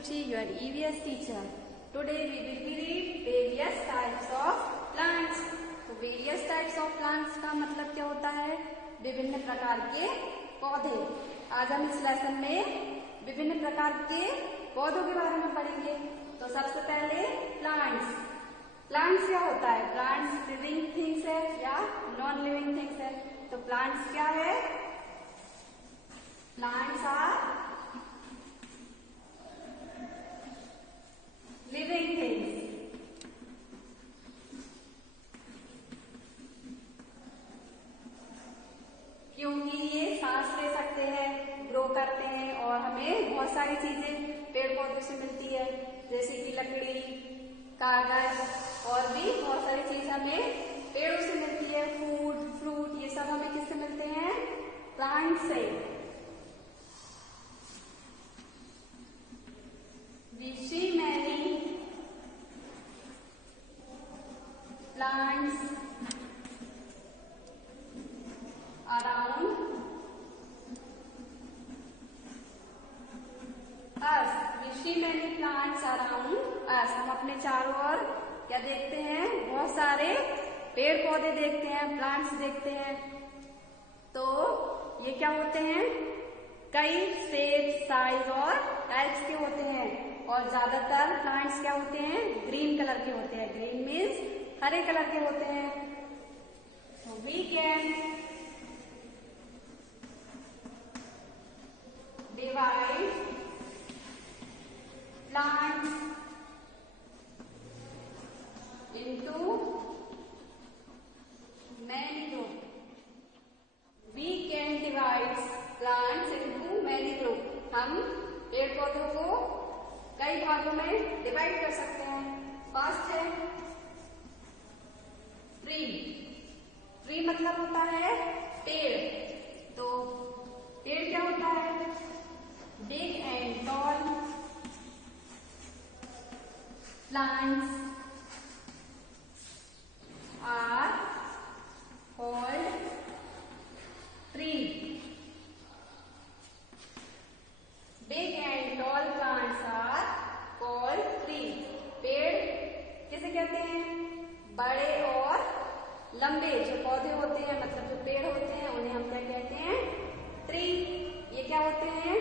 Ruchi, your EVS teacher. Today we will be read various types of plants. तो various types of plants का मतलब क्या होता है? विभिन्न प्रकार के पौधे। आज हम इस लेसन में विभिन्न प्रकार के पौधों के बारे में पढ़ेंगे। तो सबसे पहले प्लांट्स। प्लांट्स क्या होता है? प्लांट्स लिविंग थिंग्स है या नॉन लिविंग थिंग्स है? तो प्लांट्स क्या है? Plants are living things. क्योंकि ये सांस ले सकते हैं, ग्रो करते हैं और हमें बहुत सारी चीजें पेड़ पौधों से मिलती है, जैसे कि लकड़ी, कागज और भी बहुत सारी चीजें हमें पेड़ों से मिलती है। फूड, फ्रूट, ये सब हमें किससे मिलते हैं? प्लांट से। We see many plants around us. We see many plants around us. हम अपने चारों ओर क्या देखते हैं? बहुत सारे पेड़ पौधे देखते हैं, प्लांट्स देखते हैं। तो ये क्या होते हैं? कई शेप, साइज और टाइप्स के होते हैं और ज्यादातर प्लांट्स क्या होते हैं? ग्रीन कलर के होते हैं। ग्रीन मीन्स हरे कलर के होते हैं। तो we can divide plants into many group. We can divide plants into many group. हम पेड़ पौधों को कई भागों में डिवाइड कर सकते हैं। फर्स्ट है ट्री। ट्री मतलब होता है पेड़। तो पेड़ क्या होता है? Big and tall plants are called tree. Big and tall plants are called tree. पेड़ किसे कहते हैं? बड़े और लंबे जो पौधे होते हैं, मतलब जो पेड़ होते हैं, उन्हें हम क्या कहते हैं? ट्री। ये क्या होते हैं?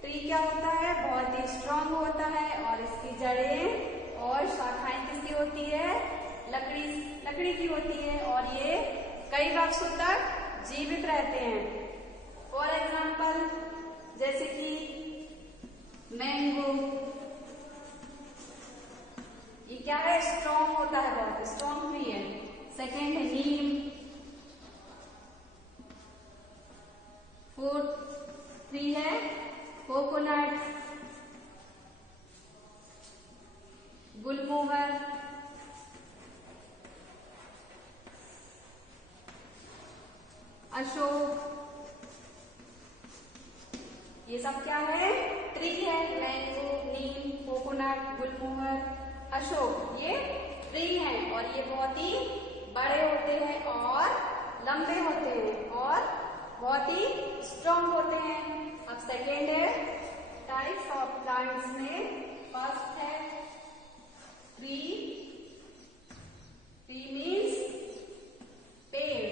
ट्री क्या होता है? बहुत ही स्ट्रांग होता है और इसकी जड़ें और शाखाएं किसकी होती है? लकड़ी की होती है और ये कई वर्षों तक जीवित रहते हैं। फॉर एग्जाम्पल जैसे कि मैंगो, ये क्या है? स्ट्रॉन्ग होता है, बहुत स्ट्रॉन्ग ट्री है। सेकेंड है नीम। फोर्थ ट्री है कोकोनट, गुलमोहर, अशोक। ये सब क्या है? ट्री है। मैंगो, नीम, कोकोनट, गुलमोहर, अशोक, ये ट्री हैं और ये बहुत ही बड़े होते हैं और लंबे होते हैं और बहुत ही स्ट्रॉन्ग होते हैं। अब सेकेंड है टाइप्स ऑफ प्लांट्स में फर्स्ट है ट्री। ट्री मीन्स पेड़।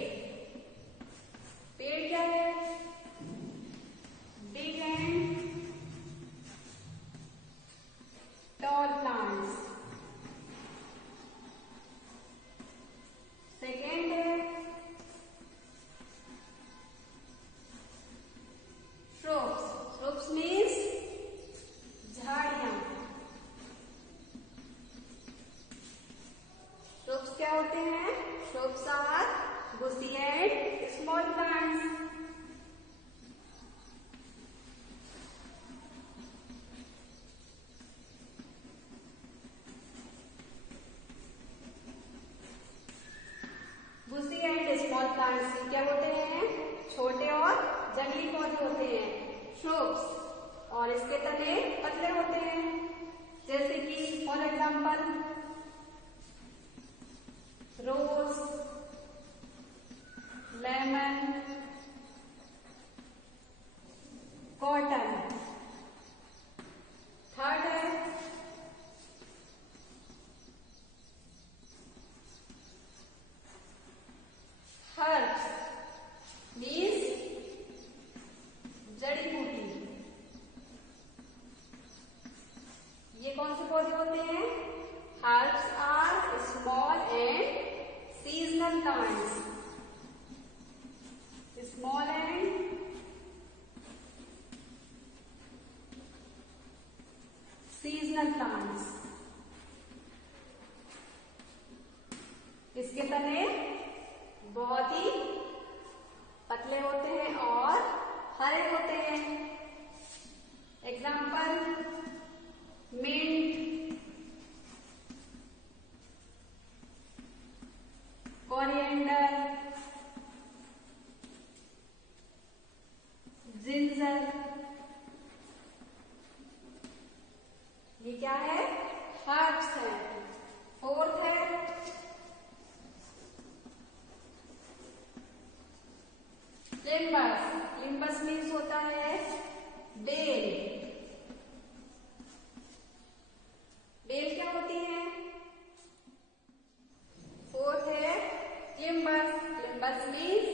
पेड़ क्या है? Big and tall plants. Second है shrubs. Shrubs means झाड़ियां। shrubs क्या होते हैं? shrubs are bushy and small plants. Bushy and small plants क्या होते हैं? छोटे और जंगली पौधे होते हैं, श्रूब्स, और इसके तने पतले होते हैं। जैसे कि for example rose, lemon, cotton. Third plants, small and seasonal plants. इसके तने बहुत ही पतले होते हैं और हरे होते हैं. Example mint, coriander, ginger. ये क्या है? हर्ब्स है. फोर्थ है लिम्बस. लिम्बस मीन्स होता है बेल. बेल क्या होती है? फोर्थ है लिम्बस. लिम्बस मीन्स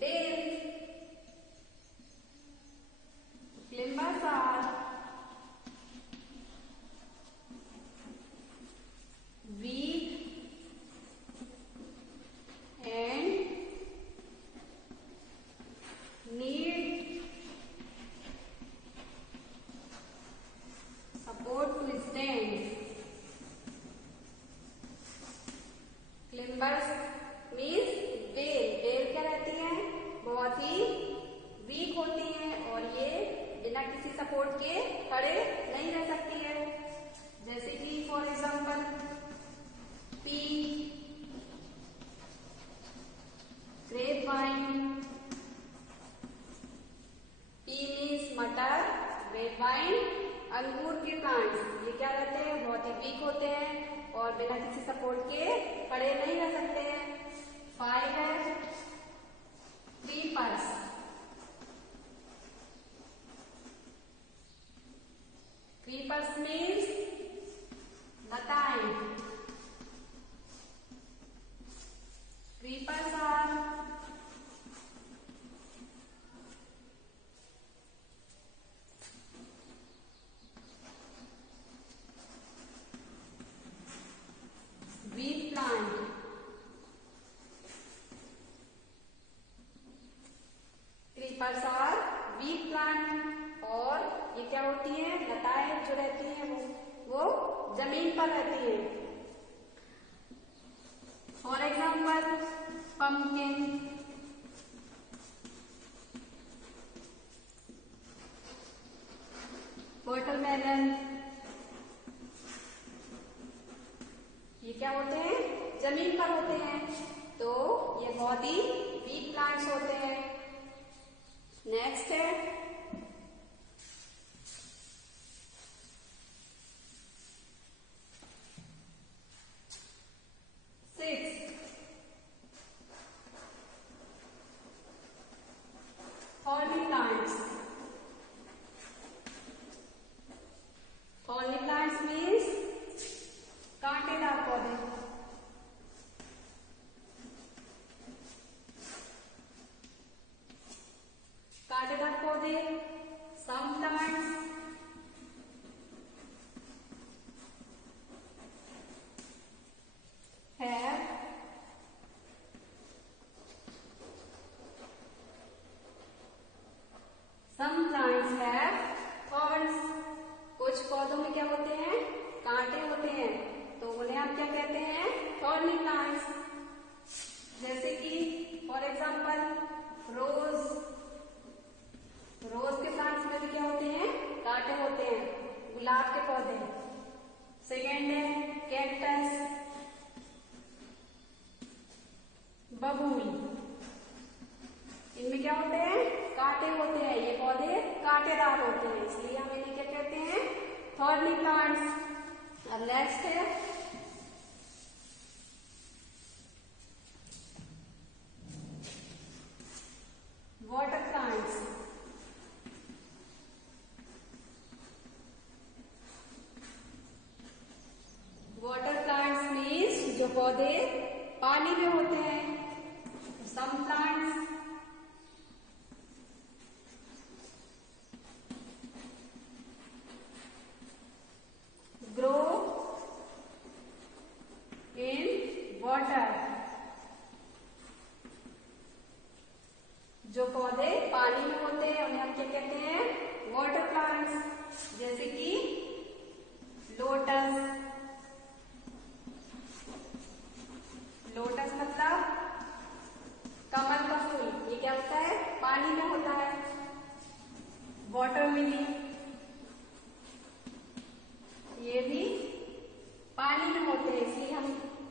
बेल. Limbus are weak and need support to stand. Limbus means बेल. बेल क्या रहती है? बहुत ही वीक होती है और ये बिना किसी सपोर्ट के खड़े नहीं रह सकती है. जैसे कि for example pea, grape vine. Pea means मटर, ग्रेप वाइन अंगूर के प्लांट्स. ये क्या रहते हैं? बहुत ही वीक होते हैं और बिना किसी सपोर्ट के खड़े नहीं रह सकते हैं. 5 है क्रीपर्स. क्रीपर्स मीन्स लताएं. Creepers are weak plant. Creepers are weak plant और ये क्या होती है? लताएं जो रहती हैं वो जमीन पर रहती है. For example pumpkin, watermelon. ये क्या होते हैं? जमीन पर होते हैं. तो ये बहुत ही वीक प्लांट्स होते हैं. नेक्स्ट है thorny plants. Thorny plants means कांटेदार पौधे. कांटेदार पौधे. Some plants have thorns. कुछ पौधों में क्या होते हैं? कांटे होते हैं. तो उन्हें हम क्या कहते हैं? Thorny plants. जैसे कि फॉर एग्जाम्पल रोज. रोज के प्लांट्स में भी क्या होते हैं? कांटे होते हैं. गुलाब के पौधे. सेकेंड है कैक्टस, बबूल. इनमें क्या होते हैं? कांटे होते हैं. ये पौधे कांटेदार होते हैं, इसलिए हम इन्हें क्या कहते हैं? Thorny plants. अब नेक्स्ट है water plants. Water plants means जो पौधे पानी में होते हैं. Some plants grow in water. जो पौधे पानी में होते हैं उन्हें हम क्या कहते हैं? Water plants. जैसे कि लोटस। लोटस मतलब कमल का फूल, ये क्या होता है? पानी में होता है। वाटर लिली, ये भी पानी में होते हैं, इसलिए हम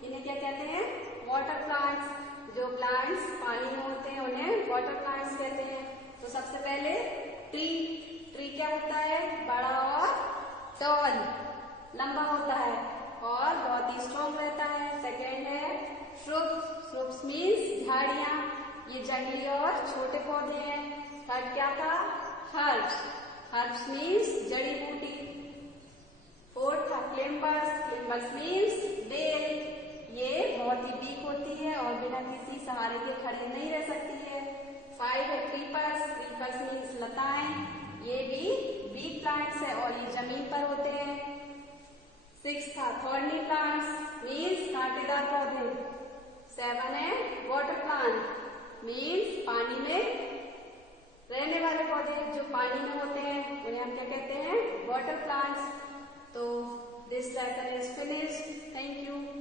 इन्हें क्या कहते हैं? Water plants. जो प्लांट्स पानी में होते हैं उन्हें वाटर प्लांट्स कहते हैं। तो सबसे पहले ट्री। ट्री क्या होता है? बड़ा और टॉल, लंबा होता है और बहुत ही स्ट्रॉन्ग रहता है। सेकेंड है श्रुप्स। श्रुप्स मीन्स झाड़ियां, ये जंगली और छोटे पौधे हैं। थर्ड क्या था? हर्ब्स। हर्ब्स मीन्स जड़ी बूटी। फोर्थ था क्लिम्बर्स। क्लिम्बर्स मीन्स बेल, ये बहुत ही वीक होती है और बिना किसी सहारे के खड़े नहीं रह सकती है। फाइव है क्रीपर्स। क्रीपर्स मीन्स लताएं, ये भी वीक प्लांट्स है और ये जमीन पर होते हैं। सिक्स था थॉर्नी प्लांट्स मीन्स कांटेदार पौधे। सेवन है वाटर प्लांट मीन्स पानी में रहने वाले पौधे, जो पानी में होते हैं उन्हें हम क्या कहते हैं? Water plants. तो this lesson is finished. Thank you.